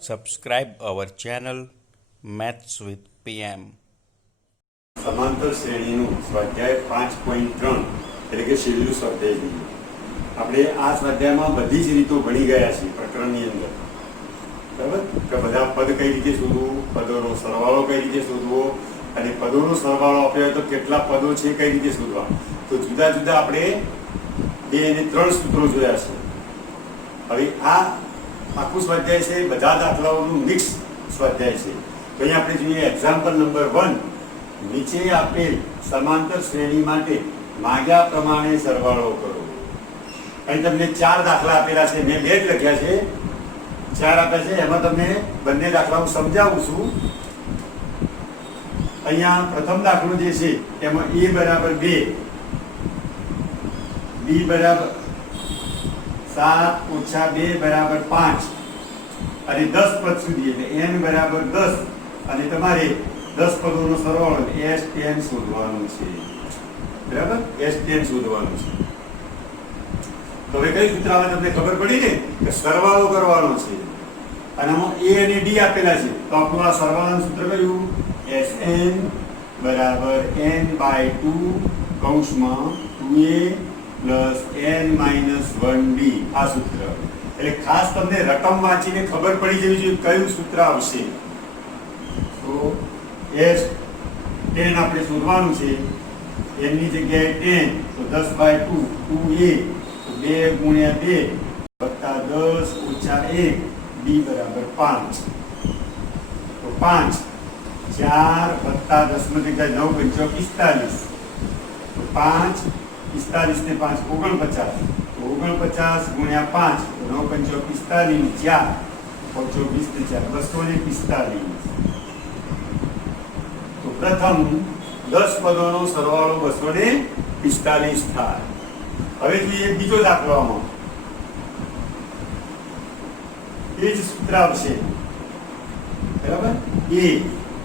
Subscribe our channel Maths with PM. સમાંતર શ્રેણીનું સ્વાધ્યાય 5.3 એટલે કે છેલ્લું સ્વાધ્યાય જોઈએ. આપણે આ સ્વાધ્યાયમાં બધી જ રીતો ભણી ગયા છીએ પ્રકરણની અંદર, બરાબર? કે બધા પદ કઈ રીતે શોધવું, પદોનો સરવાળો કઈ રીતે શોધવો, અને પદોનો સરવાળો આપ્યો હોય તો કેટલા પદો છે કઈ રીતે શોધવા. તો જુદા જુદા આપણે 2 અને 3 સૂત્રો જોયા છે. હવે આ આખું સ્વાધ્યાય છે બધા દાખલાઓનું મિક્સ સ્વાધ્યાય છે. તો અહીંયા આપણે જોઈએ એક્ઝામ્પલ નંબર 1. નીચે આપેલ સમાંતર શ્રેણી માટે માગ્યા પ્રમાણે સરવાળો કરો. અહીં તમને 4 દાખલા આપેલા છે, મેં 2 જ લખ્યા છે, 4 આપ્યા છે. એમાં તમને બંને દાખલા હું સમજાવું છું. અહીંયા પ્રથમ દાખલો જે છે એમાં a બરાબર 2, b બરાબર 7 ઓછા 2 બરાબર 5 અને 10 પદ સુધી એટલે n બરાબર 10 અને તમારે 10 પદોનો સરવાળો S10 શોધવાનું છે, બરાબર? S10 શોધવાનું છે. તો હવે કઈ સૂત્ર આવે તમને ખબર પડી ને કે સરવાળો કરવાનો છે, અને આમાં a અને d આપેલા છે. તો આપણું આ સરવાળાનું સૂત્ર કયું? Sn બરાબર n/2 કૌંસમાં 2a પ્લસ n-1d. આ સૂત્ર એટલે ખાસ તમને રકમ વાંચીને ખબર પડી જવી જોઈએ કયું સૂત્ર આવશે. તો S10 આપણે શોધવાનું છે. n ની જગ્યાએ 10 તો 10/2 2a તો 2 ગુણ્યા 2 વત્તા 10 ઓછા 1 b બરાબર 5. તો 5 4 વત્તા 10 માં જગ્યાએ 9 × 45. તો 5 45 ને 5 49. તો 49 ગુણ્યા 5 9 × 45 4 24 ને 4 245. તો પ્રથમ 10 પદોનો સરવાળો 245 થાય. હવે જોઈએ બીજો દાખલો. આમાં એ જ સૂત્ર આવશે, બરાબર?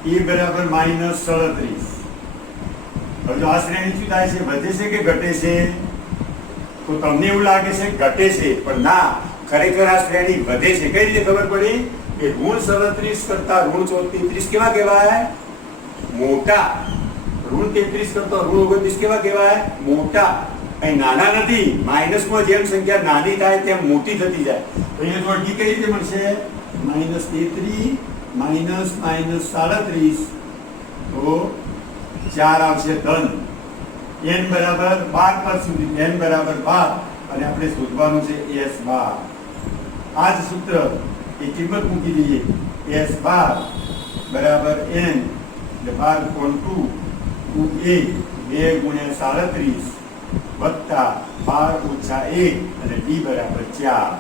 a બરાબર -37. હવે જો આ શ્રેણી શું થાય છે, વધે છે કે ઘટે છે? તો તમને એવું લાગે છે ઘટે છે, પણ ના, ખરેખર આ શ્રેણી વધે છે. કઈ રીતે ખબર પડી? કે -37 કરતા -33 કેવા કહેવાય? મોટા. -33 કરતા -29 કેવા કહેવાય? મોટા. અહીં નાના નથી. માઇનસમાં જેમ સંખ્યા નાની થાય તેમ મોટી થતી જાય. તો અહીંયા જો d કઈ રીતે મળશે? -33 -37 તો 4 આવશે ધન. n બરાબર 12 પદ સુધી, n બરાબર 12 અને આપણે શોધવાનું છે S12. આ જ સૂત્ર એ કિંમત મૂકી દઈએ. S12 બરાબર n એટલે 12 2a 2 ગુણ્યા 37 વત્તા 12 ઓછા 1 અને d બરાબર 4.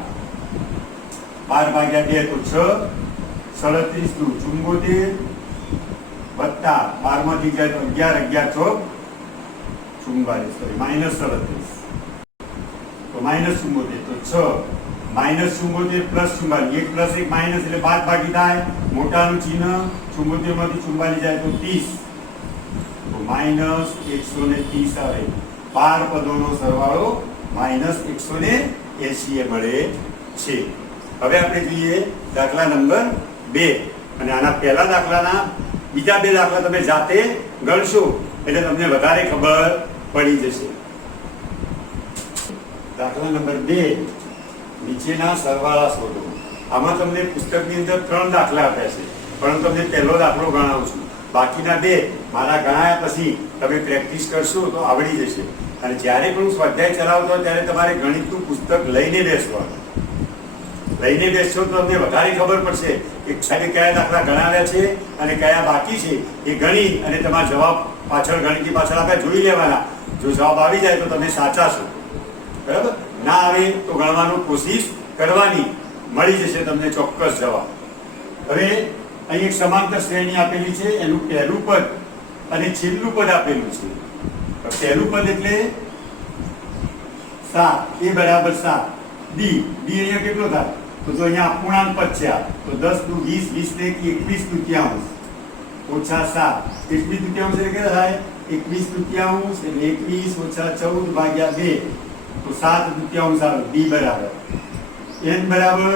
12 ભાગ્યા 2 તો 6, 37 નું 74 વત્તા 12 માંથી જાય તો 11 11 ચોક 44, સોરી -37. તો -74 તો 6 -74 પ્લસ 44, 1 પ્લસ 1 માઇનસ એટલે બાદ બાકી થાય. મોટાનું ચિહ્ન 74 માંથી 44 જાય તો 30, તો -130 આવે. 12 પદોનો સરવાળો -180 એ મળે છે. હવે આપણે જોઈએ દાખલા નંબર 2. અને આના પહેલા દાખલાના બીજા 2 દાખલા તમે જાતે ગણશો એટલે તમને વધારે ખબર પડી જશે. દાખલા નંબર 2, નીચેના સરવાળા શોધો. આમાં તમને પુસ્તકની અંદર 3 દાખલા આપ્યા છે, પણ તમને પહેલો દાખલો ગણાવું છું. બાકીના 2 મારા ગણાયા પછી તમે પ્રેક્ટિસ કરશો તો આવડી જશે. અને જ્યારે પણ હું સ્વાધ્યાય ચલાવતો હોય ત્યારે તમારે ગણિતનું પુસ્તક લઈને બેસવાનું. લઈને બેસશો તો તમને વધારે ખબર પડશે કે સાહેબે કયા દાખલા ગણાવ્યા છે અને કયા બાકી છે. એ ગણી અને તમારા જવાબ પાછળ ગણિતની પાછળ આપણે જોઈ લેવાના. જો જવાબ આવી જાય તો તમે સાચા છો, બરાબર? ના આવે તો ગણવાનું કોશિશ કરવાની, મળી જશે તમને ચોક્કસ જવાબ. હવે અહીં એક સમાંતર શ્રેણી આપેલી છે, એનું પહેલું પદ અને છેલ્લું પદ આપેલું છે. પહેલું પદ એટલે 7, a બરાબર 7, d અહીંયા કેટલો થાય? તો જો અહીંયા અપૂર્ણાંક પદ છે. આ તો 10 × 20 20 ને 21 તૃતીયાંશ ઓછા 7, 21 તૃતીયાંશ એટલે કેટલા થાય? 21 તૃતીયાંશ એટલે 21 ઓછા 14 ભાગ્યા 2 તો 7 તૃતીયાંશ આવે. d બરાબર n બરાબર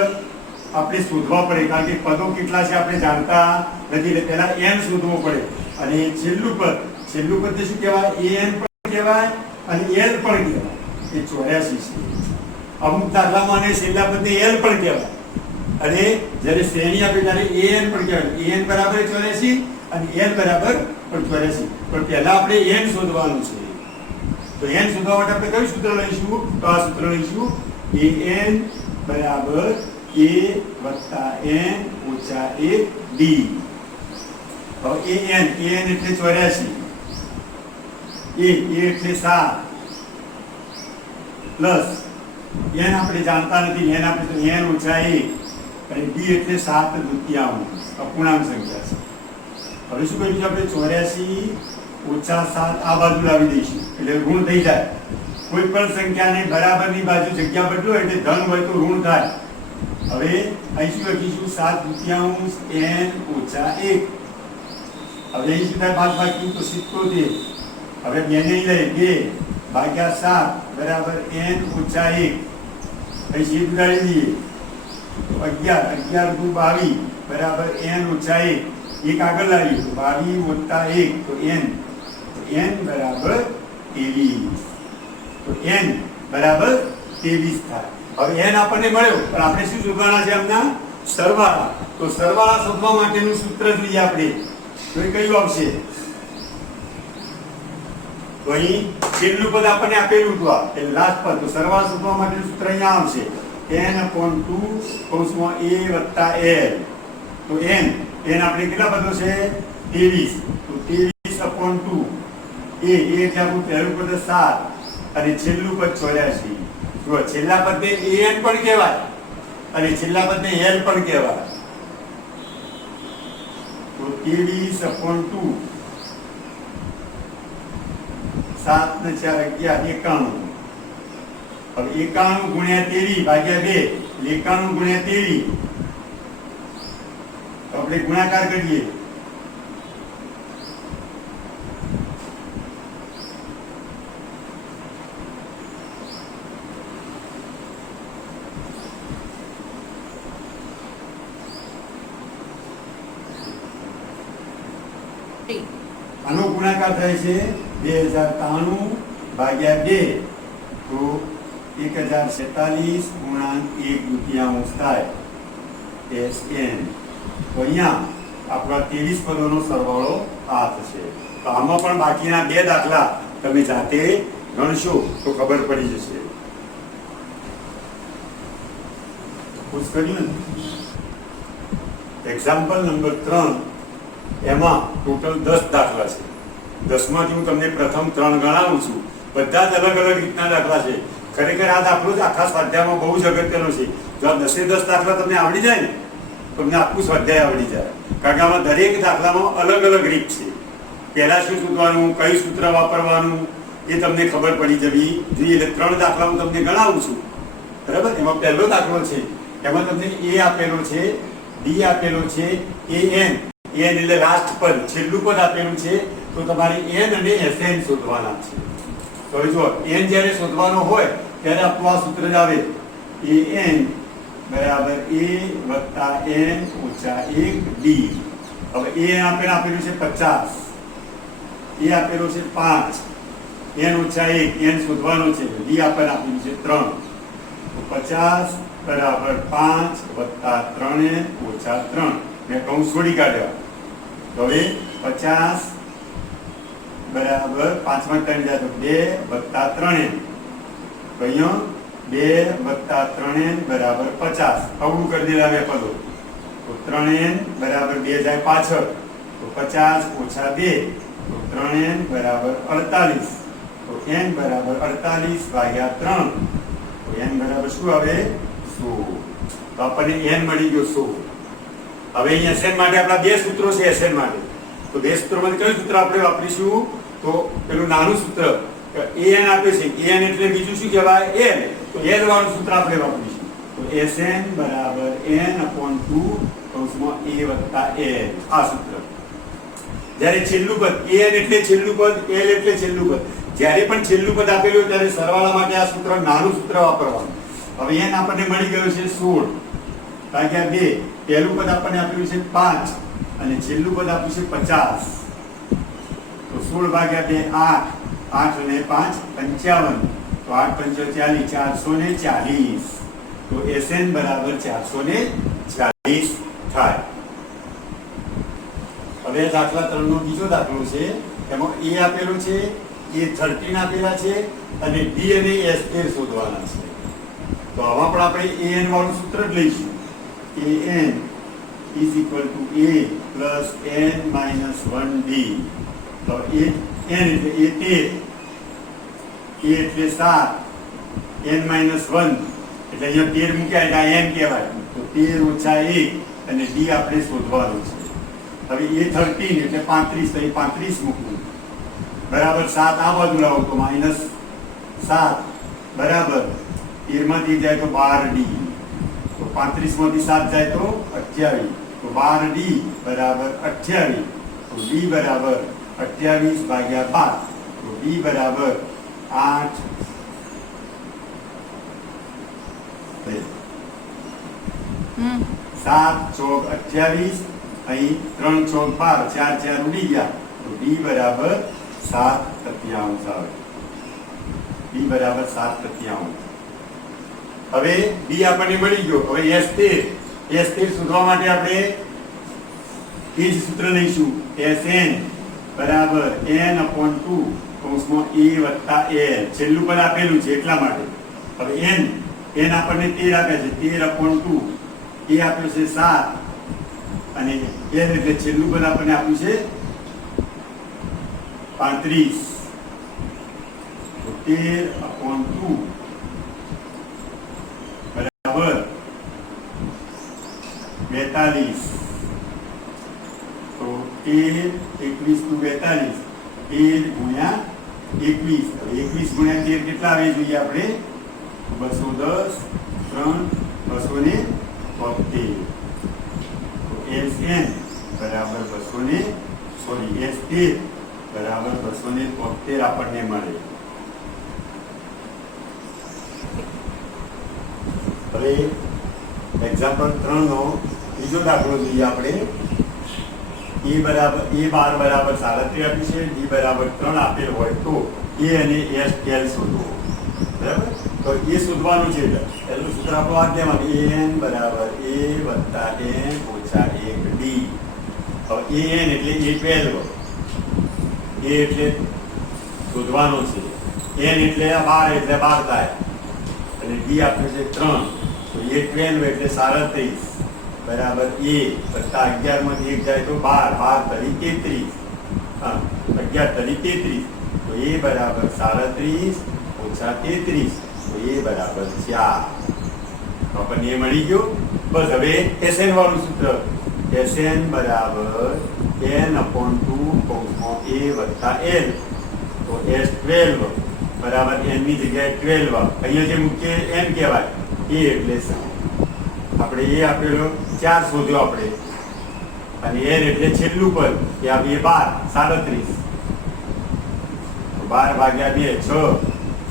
આપણે શોધવા પડે, કારણ કે પદો કેટલા છે આપણે જાણતા નથી, એટલે પહેલા n શોધવો પડે. અને છેલ્લું પદ શું કહેવાય? an પણ કહેવાય અને l પણ કહેવાય. એ 84 છે. અમુક દાખલામાં અને છેલ્લા પદને l પણ કહેવાય, અને જ્યારે શ્રેણી આપે ત્યારે an પણ કહેવાય. an બરાબર 84 અને l બરાબર 84. પણ પહેલા આપણે n શોધવાનું છે. તો n શોધવા માટે આપણે કયું સૂત્ર લઈશું? તો આ સૂત્ર લઈશું, an બરાબર a વત્તા n ઓછા 1 d. હવે an એટલે 84, a એટલે 7 પ્લસ n આપણે જાણતા નથી, n આપણે તો n ઓછા 1 અને d એટલે 7 દૂતીયાંશ અપૂર્ણાંક સંખ્યા છે. હવે શું કરીશું આપણે? 84 ઓછા 7 આ બાજુ લાવી દઈશું એટલે ઋણ થઈ જાય. કોઈ પણ સંખ્યાને બરાબરની બાજુ જગ્યા બદલો એટલે ધન હોય તો ઋણ થાય. હવે અહીં શું લખીશું? 7 દૂતીયાંશ n ઓછા 1. હવે અહીં શું થાય? બાદબાકી તો 77. હવે બે ને લઈએ, 2 ભાગ્યા 7 બરાબર n ઓછા 1. અહીં સીધ ઉડાડી દઈએ તો 11 11 દુ 22 બરાબર n ઓછા 1. એક આગળ લાવીએ તો 22 વત્તા 1 તો n બરાબર 23. તો n બરાબર 23 થાય. હવે n આપણને મળ્યો, પણ આપણે શું શોધવાના છે? એમના સરવાળા. તો સરવાળા શોધવા માટેનું સૂત્ર જોઈએ આપણે. તો એ કયું આવશે? તો અહીં છેલ્લું પદ આપણને આપેલું હતું, આ એટલે લાસ્ટ પદ. તો સરવાળા શોધવા માટેનું સૂત્ર અહીંયા આવશે, n/2 કૌંસમાં a વત્તા l. તો n આપણે કેટલા પદો છે? 23. તો 23/2 a એટલે આપણું પહેલું પદ 7 અને છેલ્લું પદ 84. જો છેલ્લા પદને an પણ કહેવાય અને છેલ્લા પદને l પણ કહેવાય. તો 23/2 7 ને 4 11 91. હવે 91 ગુણ્યા 23 ભાગ્યા 2 એટલે 91 ગુણ્યા 23. તો આપણે ગુણાકાર કરીએ. આનો ગુણાકાર થાય છે 2093 ભાગ્યા 2 તો 1046 ગુણાંક 1 દૂતીયાંશ થાય Sn. તો અહીંયા આપણા 23 પદોનો સરવાળો આ થશે. તો આમાં પણ બાકીના બે દાખલા તમે જાતે ગણશો તો ખબર પડી જશે. ખુશ કર્યું ને? એક્ઝામ્પલ નંબર 3 એમાં ટોટલ 10 દાખલા છે. 10 માંથી હું તમને પ્રથમ 3 ગણાવું છું. બધા જ અલગ અલગ રીતના દાખલા છે. ખરેખર આ દાખલો જ આખા સ્વાધ્યાયમાં બહુ જ અગત્યનો છે. જો આ 10 દાખલા તમને આવડી જાય ને તો તમને આખું સ્વાધ્યાય આવડી જાય. કારણ કે આમાં દરેક દાખલામાં અલગ અલગ રીત છે. પહેલા શું શોધવાનું, કયું સૂત્ર વાપરવાનું એ તમને ખબર પડી જવી જોઈએ. એટલે 3 દાખલા હું તમને ગણાવું છું, બરાબર? એમાં પહેલો દાખલો છે, એમાં તમને a આપેલો છે, d આપેલો છે, an એટલે લાસ્ટ પદ, છેલ્લું પદ આપેલું છે. તો તમારે n અને Sn શોધવાના છે. તો જો n જ્યારે શોધવાનો હોય ત્યારે આપણું આ સૂત્ર જ આવે, an બરાબર a વત્તા n ઓછા 1 d. હવે a આપેલું છે 50, a આપેલો છે 5, n ઓછા 1 n શોધવાનો છે, d આપેલું છે 3. તો 50 બરાબર 5 વત્તા 3n ઓછા 3. મેં કૌંસ છોડી કાઢ્યા. તો હવે 50 બરાબર 5 માં 3 જાય તો 2 વત્તા 3n. તો અહીંયા 2 વત્તા 3n બરાબર 50. અવળું કરી દેલા બે પદો. તો 3n બરાબર 2 જાય પાછળ તો 50 ઓછા 2 તો 3n બરાબર 48. તો n બરાબર 48 ભાગ્યા 3. તો n બરાબર શું આવે? 100. તો આપણને n મળી ગયો 100. હવે અહીંયા Sn માટે આપણા બે સૂત્રો છે. Sn માટે તો બે સૂત્રોમાંથી કયું સૂત્ર આપણે વાપરીશું? તો પેલું નાનું સૂત્ર an આપે છે, an એટલે બીજું શું કહેવાય? l. તો l વાળું સૂત્ર આપણે વાપરીશું. તો Sn બરાબર n/2 કૌંસમાં a વત્તા l. આ સૂત્ર. જ્યારે છેલ્લું પદ, an એટલે છેલ્લું પદ, l એટલે છેલ્લું પદ, જ્યારે પણ છેલ્લું પદ આપેલું હોય ત્યારે સરવાળા માટે આ સૂત્ર, નાનું સૂત્ર વાપરવાનું. હવે n આપણને મળી ગયું છે 16 ભાગ્યા 2. પહેલું પદ આપણને આપેલું છે 5 અને છેલ્લું પદ આપ્યું છે 50. તો 16 ભાગ્યા 2 8. 8 અને 5 55. તો 8 પંચો 40, 440. તો SN બરાબર 440 થાય. હવે દાખલા 3 નો બીજો દાખલો છે. એમાં A આપેલું છે, A13 આપેલા છે અને D અને S13 શોધવાના છે. તો આમાં પણ આપણે AN વાળું સૂત્ર જ લઈશું. AN is equal to A plus N minus 1D. તો N એટલે A13, A એટલે 7, N minus 1 એટલે અહીંયા 13 મૂક્યા એટલે N કહેવાય. તો 13 ઓછા 1 અને D આપણે શોધવાનું છે. હવે A13 એટલે 35, તો એ 35 મૂકવું બરાબર 7. આ બાજુ લાવો તો માઇનસ 7 બરાબર 13 માંથી જાય તો 12D. તો 35 માંથી 7 જાય તો 28. તો 12D બરાબર 28. તો D બરાબર 28 ભાગ્યા 5. તો D બરાબર 8. 7 ચોક 28, અહીં 3 ચોક 12, 4 4 ઉડી ગયા. તો D બરાબર 7/3 આવે. D બરાબર 7/3. હવે D આપણને મળી ગયો. હવે S13 શોધવા માટે આપણે એ જ સૂત્ર લઈશું. SN બરાબર N/2 કૌંસમાં A વત્તા L. છેલ્લું પદ આપેલું છે એટલા માટે. હવે N આપણને 13 આપે છે, 13/2. A આપ્યું છે 7 અને L એટલે છેલ્લું પદ આપણને આપ્યું છે 35. તો 13/2 બરાબર 42. તો 13 21 × 42 13 ગુણ્યા 21. હવે 21 ગુણ્યા 13 કેટલા આવે જોઈએ આપણે? 210 3 273. તો SN બરાબર 200 S13 બરાબર 273 આપણને મળે. હવે એક્ઝામ્પલ 3 નો બીજો દાખલો જોઈએ આપણે. A12 બરાબર 37 આપ્યું છે, D બરાબર 3 આપેલ હોય તો A અને SL શોધો. બરાબર? તો એ શોધવાનું છે. પહેલું સૂત્ર આપણું આ દેવાનું AN બરાબર A વત્તા N ઓછા 1D. હવે AN એટલે A12. A એટલે શોધવાનો છે, N એટલે 12 એટલે 12 થાય અને D આપ્યું છે 3. તો A12 એટલે 37 બરાબર A વત્તા 11 માંથી 1 જાય તો 12, 12 તરી 33, 11 તરી 33. તો A બરાબર 37 ઓછા 33. તો A બરાબર 4. તો આપણને એ મળી ગયો. બસ હવે SN વાળું સૂત્ર. SN બરાબર N/2 કૌંસમાં A વત્તા L. તો S12 બરાબર N ની જગ્યાએ 12. અહીંયા જે મુખ્ય N કહેવાય. A એટલે આપણે એ આપેલો 4 શોધ્યો આપણે અને N એટલે છેલ્લું પદ એ આપીએ 12 37. 12 ભાગ્યા 2 6.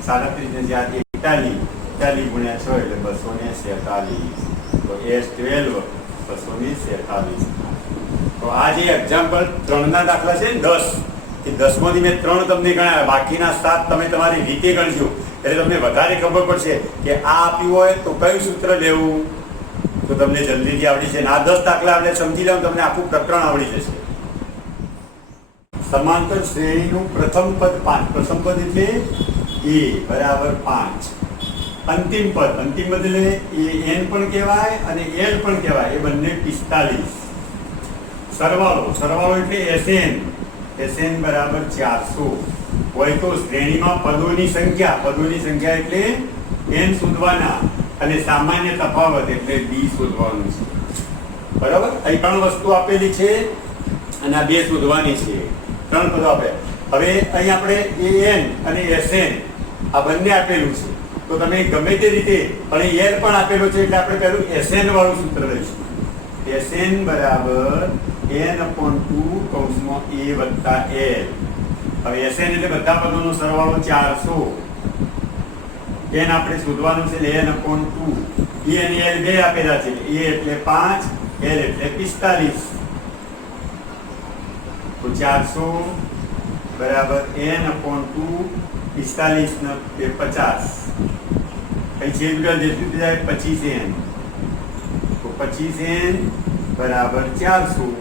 37 ને 4 41. 41 ગુણ્યા 6 એટલે 247. તો S12 247. તો આ જે એક્ઝામ્પલ 3 ના દાખલા છે ને 10, એ 10 માંથી મેં 3 તમને ગણાવ્યા. બાકીના 7 તમે તમારી રીતે ગણજો એટલે તમને વધારે ખબર પડશે કે આ આપ્યું હોય તો કયું સૂત્ર લેવું. તો તમને જલ્દીથી આવડી છે. આ 10 દાખલા આપણે સમજી લો તમને આખું પ્રકરણ આવડી જશે. સમાંતર શ્રેણીનું પ્રથમ પદ 5. પ્રથમ પદ એટલે A બરાબર 5. અંતિમ પદ એટલે N પણ કહેવાય અને L પણ કહેવાય. એ બંને 45. સરવાળો એટલે SN બરાબર 400 હોય તો શ્રેણીમાં પદોની સંખ્યા એટલે N શોધવાના અને સામાન્ય તફાવત એટલે D શોધવાનું છે. બરાબર? અહીં 3 વસ્તુ આપેલી છે અને આ 2 શોધવાની છે. 3 પદો આપે. હવે અહીં આપણે AN અને SN આ બંને આપેલું છે. તો તમે ગમે તે રીતે પણ L પણ આપેલો છે એટલે આપણે પહેલું SN વાળું સૂત્ર લઈશું. SN બરાબર N/2 કૌંસમાં A વત્તા L. હવે SN એટલે બધા પદોનો સરવાળો 400. N આપણે શોધવાનું છે N/2 E અને L બે આપેલા છે. A એટલે 5, L એટલે 45. તો 400 બરાબર n/2 45 ને 50. કઈ છેદ જેટલું થઈ જાય 25n. તો 25n બરાબર 400.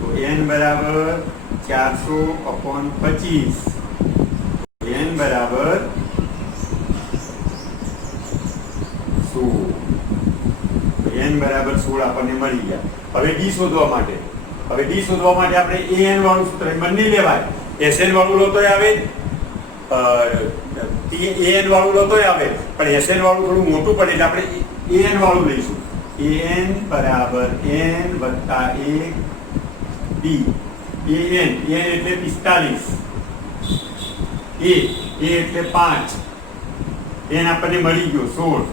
તો n બરાબર 400/25. n બરાબર 16. n બરાબર 16 આપણને મળી ગયા. હવે d શોધવા માટે આપણે an વાળું સૂત્ર બંને લેવાય. sn વાળું લો તોય આવે, an વાળું લો તોય આવે, પણ sn વાળું થોડું મોટું પડે એટલે આપણે an વાળું લઈશું. an બરાબર n વત્તા 1 d. an એટલે 45, a એટલે 5, n આપણને મળી ગયો 16.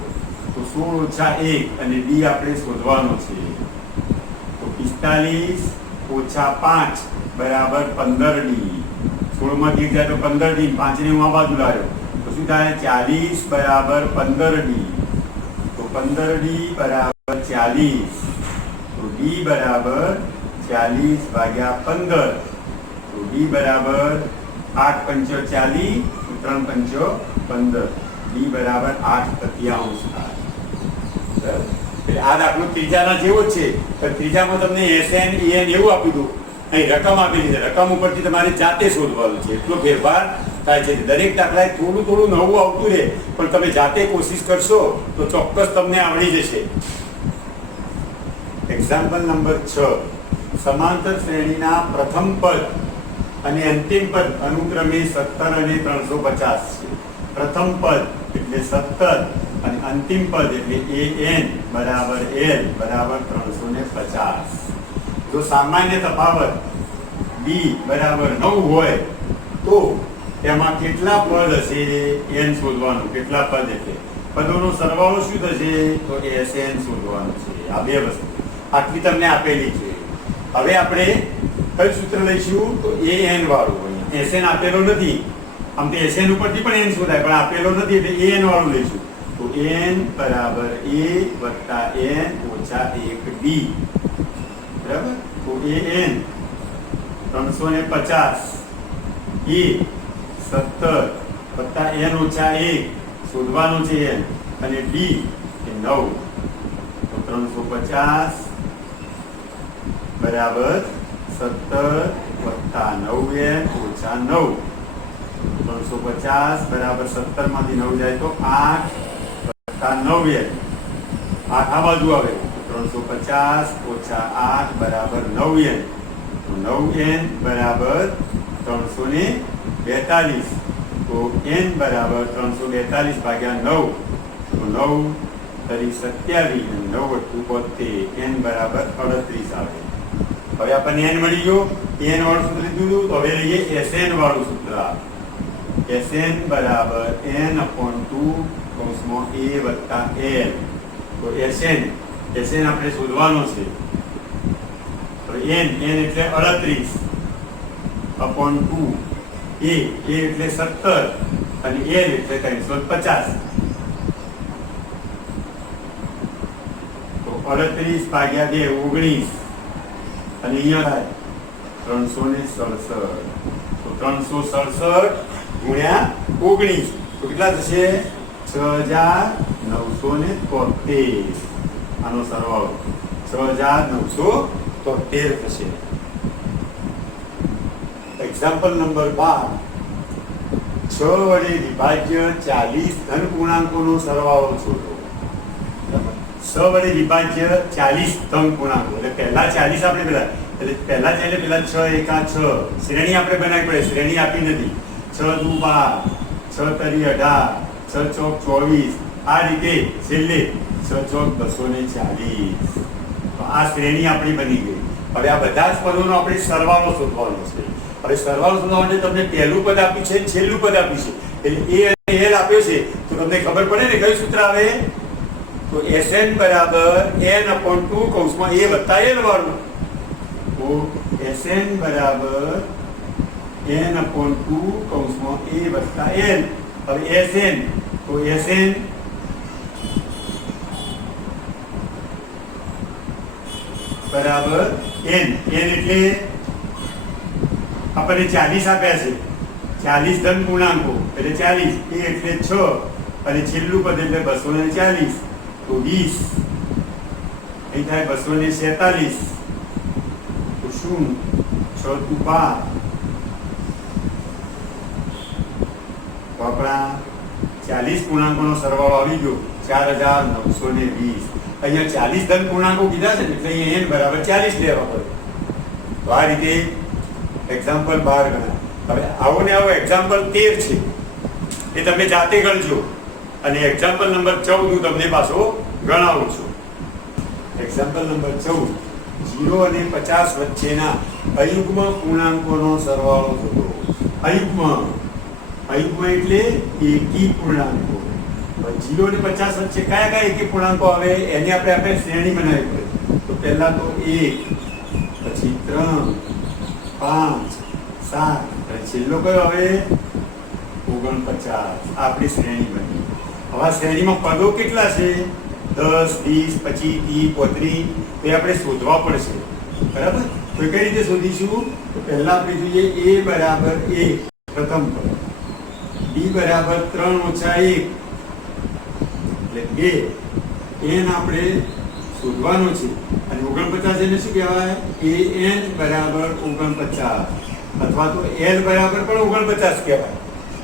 તો 16 ઓછા 1 અને d આપણે શોધવાનો છે. તો 45 ઓછા 5 બરાબર 15d. 16 માંથી 1 જાય તો 15d, 5 ને હું આ બાજુ લાવ્યો તો શું થાય 40 બરાબર 15d. તો 15d બરાબર 40. તો d બરાબર 40 ભાગ્યા 15. તો d બરાબર 8 પંચો 40, 3 પંચો 15. d બરાબર 8/3 થાય. એટલે આ દાખલો ત્રીજાના જેવો જ છે, પણ ત્રીજામાં તમને SN EN એવું આપી દઉં, અહીં રકમ આપેલી છે, રકમ ઉપરથી તમારે જાતે શોધવાનું છે. એટલો ફેરફાર થાય છે. દરેક દાખલાએ થોડું થોડું નવું આવતું રહે, પણ તમે જાતે કોશિશ કરશો તો ચોક્કસ તમને આવડી જશે. Example number 6. સમાંતર શ્રેણીના પ્રથમ પદ અને અંતિમ પદ અનુક્રમે 17 અને 350 છે. પ્રથમ પદ એટલે 17 અને અંતિમ પદ એટલે an બરાબર l બરાબર 350. જો સામાન્ય તફાવત b બરાબર 9 હોય તો તેમાં કેટલા પદ હશે n શોધવાનું. કેટલા પદ એટલે પદોનો સરવાળો શું થશે તો sn શોધવાનું છે. આ બે વસ્તુ આટલી તમને આપેલી છે. હવે આપણે કયું સૂત્ર લઈશું તો an વાળું. sn આપેલો નથી, આમ તો sn ઉપરથી પણ n શોધાય, પણ આપેલો નથી એટલે an વાળું લઈશું. તો n બરાબર a વત્તા n ઓછા 1d. બરાબર. તો an 350, a 17 વત્તા n ઓછા 1 શોધવાનું છે n, અને d એ 9. તો 350 બરાબર 17 વત્તા 9n ઓછા 9. 350 બરાબર 17 માંથી 9 જાય તો 8 વત્તા 9n. 8 આ બાજુ આવે. 350 ઓછા 8 બરાબર 9n. તો 9n બરાબર 342. તો n બરાબર 342 ભાગ્યા 9. તો 9 તરી 27 અને 9 72. n બરાબર 38 આવે. હવે આપણને n મળી ગયો. n વાળું સૂત્ર લીધું. તો હવે લઈએ sn વાળું સૂત્ર. sn બરાબર n/2 કૌંસમાં a વત્તા l. તો sn આપણે શોધવાનો છે. તો n એટલે 38/2, a એટલે 17 અને l એટલે 350. તો 38 ભાગ્યા 2 19 અને અહીંયા થાય 367. તો 367 ગુણ્યા 19 તો કેટલા થશે 6973. આનો સરવાળો 6973 થશે. Example number 12. 6 વડે વિભાજ્ય 40 ધન પૂર્ણાંકોનો સરવાળો શોધો. 6 વડે વિભાજ્ય 40 ધન પૂર્ણાંકો એટલે પહેલા 40 આપણે પહેલા એટલે પેલા 6 એકા 6 શ્રેણી આપણે બનાવી પડે. શ્રેણી આપી નથી. 6 દુ 12, 6 તરી 18, 6 ચોક 24. આ રીતે છેલ્લે 6 ચોક 240. તો આ શ્રેણી આપણી બની ગઈ. હવે આ બધા જ પદોનો આપણે સરવાળો શોધવાનો છે. હવે સરવાળો શોધવા માટે તમને પહેલું પદ આપ્યું છે, છેલ્લું પદ આપ્યું છે, એટલે a અને l આપ્યો છે. તો તમને ખબર પડે ને કયું સૂત્ર આવે તો sn બરાબર n/2 કૌંસમાં a વત્તા l વાળું. તો sn બરાબર n/2 કૌંસમાં a વત્તા l. હવે sn તો sn બરાબર n એટલે આપણને 40 આપ્યા છે, 40 ધન પૂર્ણાંકો એટલે 40, a એટલે 6 અને છેલ્લું પદ એટલે 240 તો 20 અહીં થાય 247 તો શું 6 × 12 તો આપણા 40 પૂર્ણાંકોનો સરવાળો આવી ગયો 4920. અહીંયા 40 ધન પૂર્ણાંકો કીધા છે ને એટલે અહીંયા n બરાબર 40 લેવા પડે. તો આ રીતે એક્ઝામ્પલ 12 ગણા. હવે આવો ને આવો એક્ઝામ્પલ 13 છે એ તમે જાતે ગણજો અને એક્ઝામ્પલ નંબર 14 હું તમને પાછો ગણાવું છું. એક્ઝામ્પલ નંબર 14, 0 અને 50 વચ્ચેના અયુગ્મ પૂર્ણાંકોનો સરવાળો શોધો. અયુગ્મ એટલે એકી પૂર્ણાંકો. 0 અને 50 વચ્ચે કયા કયા એકી પૂર્ણાંકો આવે એની આપણે શ્રેણી બનાવવી પડે. તો પહેલા તો 1, પછી 3, 5, 7 અને છેલ્લો કયો આવે 49. આપણી શ્રેણી બની. હવે આ શ્રેણીમાં પદો કેટલા છે? 10, 20, 25, 30, 35. તે આપણે શોધવા પડશે. બરાબર? તો કઈ રીતે શોધીશું? તો પહેલા આપણે જોઈએ a બરાબર 1 પ્રથમ પદ, b બરાબર 3 - 1 એટલે 2. n આપણે શોધવાનો છે અને 49 એને શું કહેવાય? an બરાબર 49 અથવા તો l બરાબર પણ 49 કહેવાય.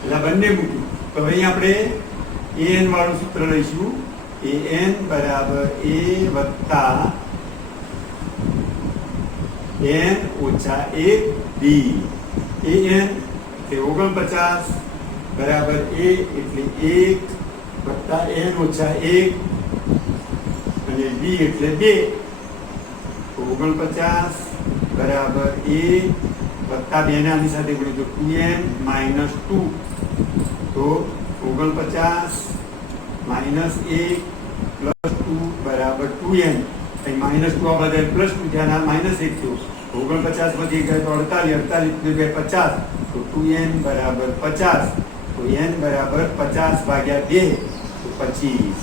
એટલે બંને મૂક્યું. તો અહીં આપણે an વાળું સૂત્ર લઈશું. an બરાબર a વત્તા n ઓછા 1 b. an એટલે 49 બરાબર a એટલે 1 વત્તા n ઓછા 1 અને b એટલે 2. તો 49 બરાબર a વત્તા 2 ને આની સાથે ગુણીએ તો 2n - 2. તો 49 - 1 + 2 બરાબર 2n. અહીં -2 આ બધા +2 થયા, -1 થયું. 49 વધી ગયા તો 48, 48 × 2 = 50. તો 2n બરાબર 50. તો n બરાબર 50 ભાગ્યા 2 તો 25.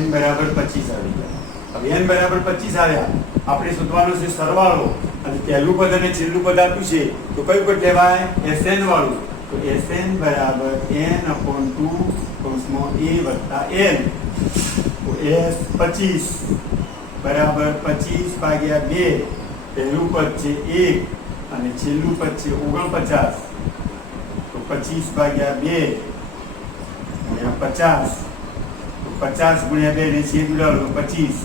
n બરાબર 25 આવી ગયા. હવે n બરાબર 25 આવ્યા. આપણે શોધવાનો છે સરવાળો અને પહેલું પદ અને છેલ્લું પદ આપ્યું છે તો કયું પદ લેવાય? Sn વાળું. તો Sn બરાબર n/2 કૌંસમાં a વત્તા n. તો s 25 બરાબર 25 ભાગ્યા 2. પહેલું પદ છે 1 અને છેલ્લું પદ છે 49. તો 25 ભાગ્યા 2 ગુણ્યા 50. તો 50 ગુણ્યા 2 ને છેદ ઉડાડો તો 25.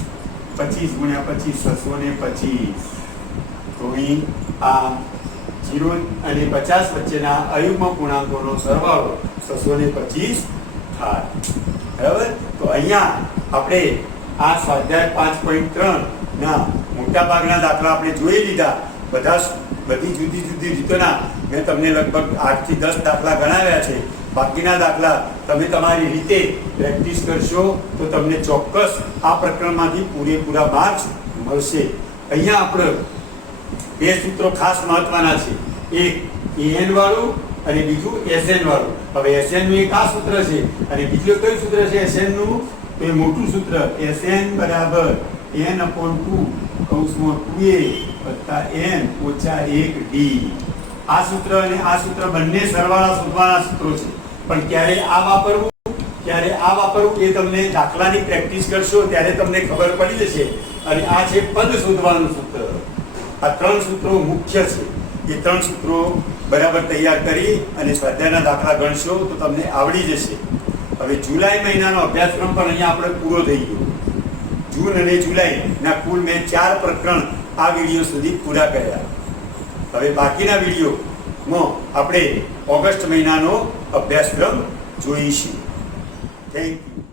25 ગુણ્યા 25 625. તો અહીં આ 0 અને 50 વચ્ચેના અયુગ્મ પૂર્ણાંકોનો સરવાળો 625 થાય. બરાબર? તો અહીંયા આપણે આ સ્વાધ્યાય 5.3 ના મોટાભાગના દાખલા આપણે જોઈ લીધા. બધી જુદી જુદી રીતોના મેં તમને લગભગ 8 થી 10 દાખલા ગણાવ્યા છે. બાકીના દાખલા તમે તમારી રીતે પ્રેક્ટિસ કરશો તો તમને ચોક્કસ આ પ્રકરણમાંથી પૂરેપૂરા માર્ક્સ મળશે. અહીંયા આપણે બે સૂત્રો ખાસ મહત્વના છે. એક an વાળું અને બીજું Sn વાળું. હવે Sn નું એક આ સૂત્ર છે અને બીજું કયું સૂત્ર છે Sn નું? તો એ મોટું સૂત્ર Sn બરાબર n/2 કૌંસમાં 2a વત્તા n ઓછા 1d. આ સૂત્ર અને આ સૂત્ર બંને સરવાળા શોધવાના સૂત્રો છે. પણ ક્યારે આ વાપરવું ક્યારે આ વાપરવું એ તમને દાખલાની પ્રેક્ટિસ કરશો ત્યારે તમને ખબર પડી જશે. અને આ છે પદ શોધવાનું સૂત્ર. આ 3 સૂત્રો મુખ્ય છે. એ 3 સૂત્રો બરાબર તૈયાર કરી અને સ્વાધ્યાયના દાખલા ગણશો તો તમને આવડી જશે. હવે જુલાઈ મહિનાનો અભ્યાસક્રમ પણ અહીંયા આપણે પૂરો થઈ ગયો. જૂન અને જુલાઈના કુલ મેં 4 પ્રકરણ આ વિડીયો સુધી પૂરા કર્યા. હવે બાકીના વિડીયોમાં આપણે ઓગસ્ટ મહિનાનો અભ્યાસક્રમ જોઈશું. Thank you.